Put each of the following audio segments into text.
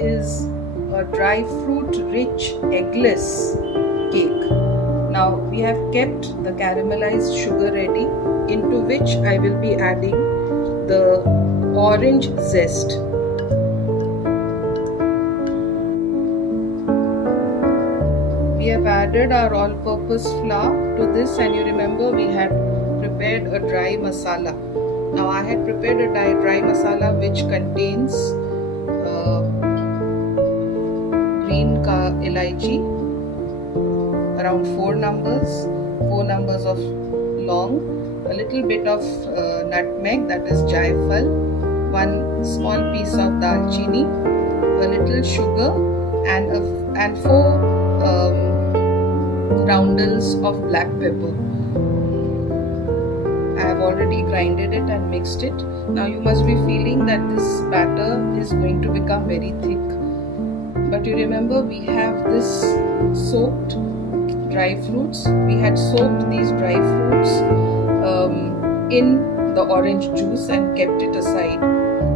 is a dry fruit rich eggless cake. Now we have kept the caramelized sugar ready, into which I will be adding the orange zest. We have added our all-purpose flour to this, and you remember we had prepared a dry masala. Now I had prepared a dry masala which contains green elaichi, around 4 numbers of long, a little bit of nutmeg, that is jaifal, 1 small piece of dalchini, a little sugar, and 4 roundels of black pepper. I have already grinded it and mixed it. Now you must be feeling that this batter is going to become very thick. But you remember we have this soaked dry fruits. We had soaked these dry fruits in the orange juice and kept it aside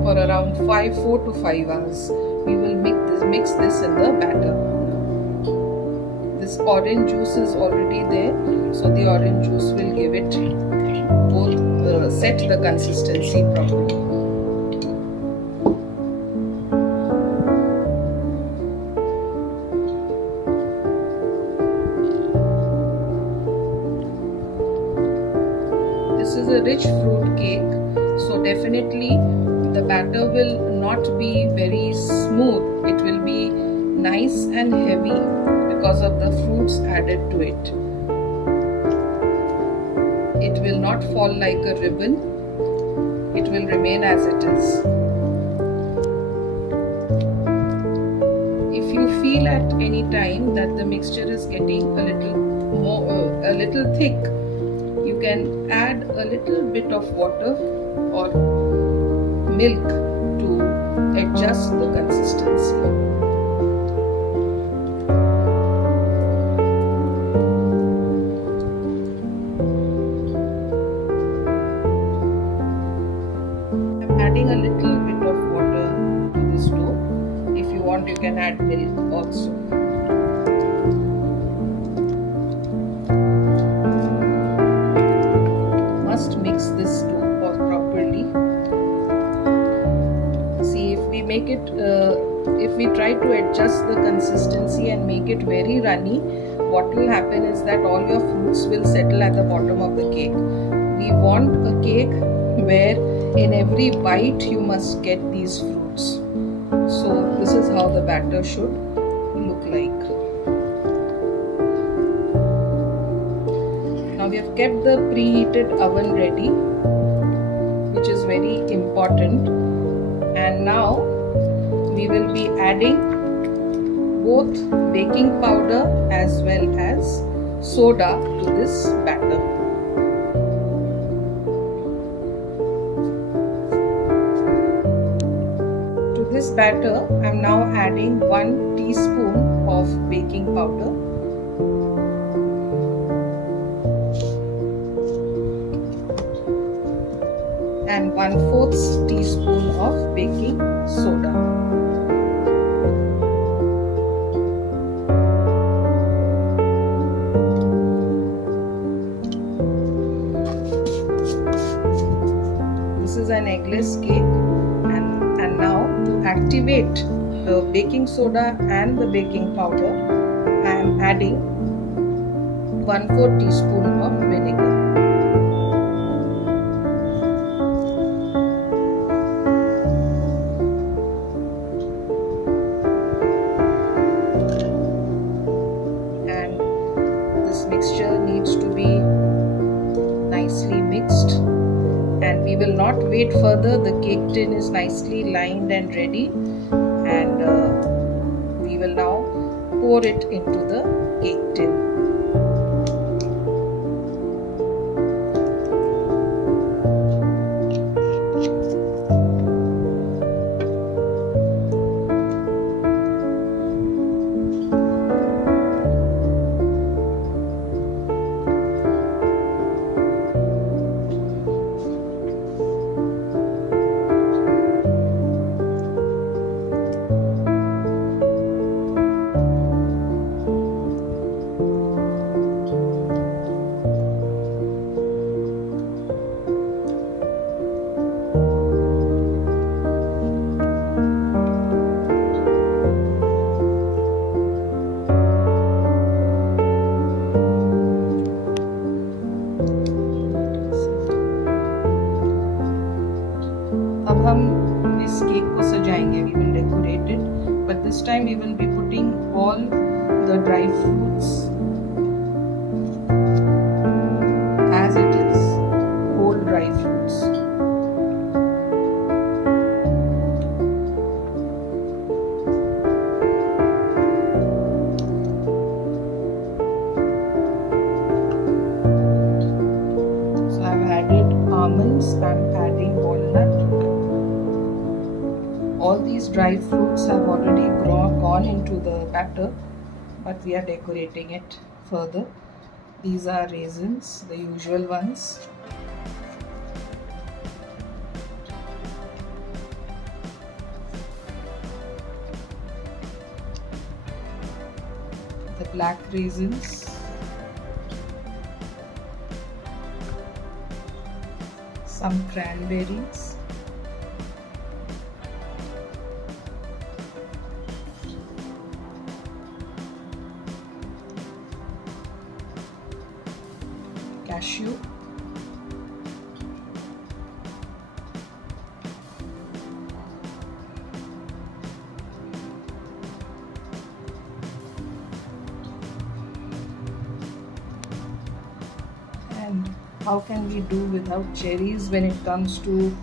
for around 4 to 5 hours. We will mix this in the batter. This orange juice is already there, so the orange juice will give it both set the consistency properly. This is a rich fruit cake, so definitely the batter will not be very smooth. It will be nice and heavy because of the fruits added to it. It will not fall like a ribbon. It will remain as it is. If you feel at any time that the mixture is getting a little thick, you can add a little bit of water or milk to adjust the consistency. Adding a little bit of water to this dough. If you want, you can add milk also. Must mix this dough properly. See, if we try to adjust the consistency and make it very runny, what will happen is that all your fruits will settle at the bottom of the cake. We want a cake where in every bite you must get these fruits. So this is how the batter should look like. Now we have kept the preheated oven ready, which is very important. And now we will be adding both baking powder as well as soda to this batter. This batter, I am now adding 1 teaspoon of baking powder, and 1/4 teaspoon of baking soda. This is an eggless cake. And now to activate the baking soda and the baking powder, I am adding 1/4 teaspoon of vinegar. And this mixture needs to be nicely mixed. And we will not wait further. The cake tin is nicely lined and ready, and we will now pour it into the cake tin. but this time we will be putting all the dry fruits as it is, whole dry fruits. So I've added almonds, I'm adding walnut. All these dry fruits have already gone into the batter, but we are decorating it further. These are raisins, the usual ones. The black raisins. Some cranberries. Cashew, and how can we do without cherries when it comes to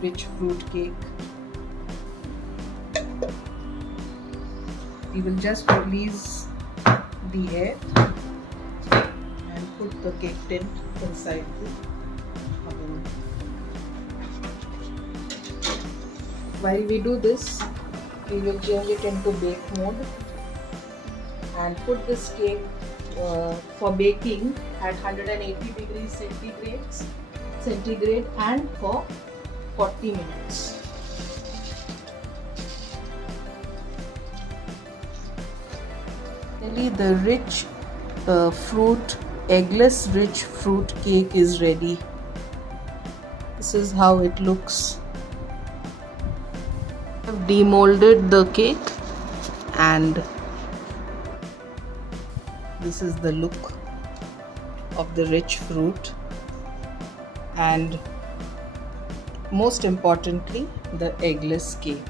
rich fruit cake? We will just release the air and put the cake tin inside the oven. While we do this, we will change it into bake mode and put this cake for baking at 180 degrees centigrade and for 40 minutes. Finally, the rich eggless rich fruit cake is ready. This is how it looks. I've demolded the cake and this is the look of the rich fruit, and most importantly, the eggless cake.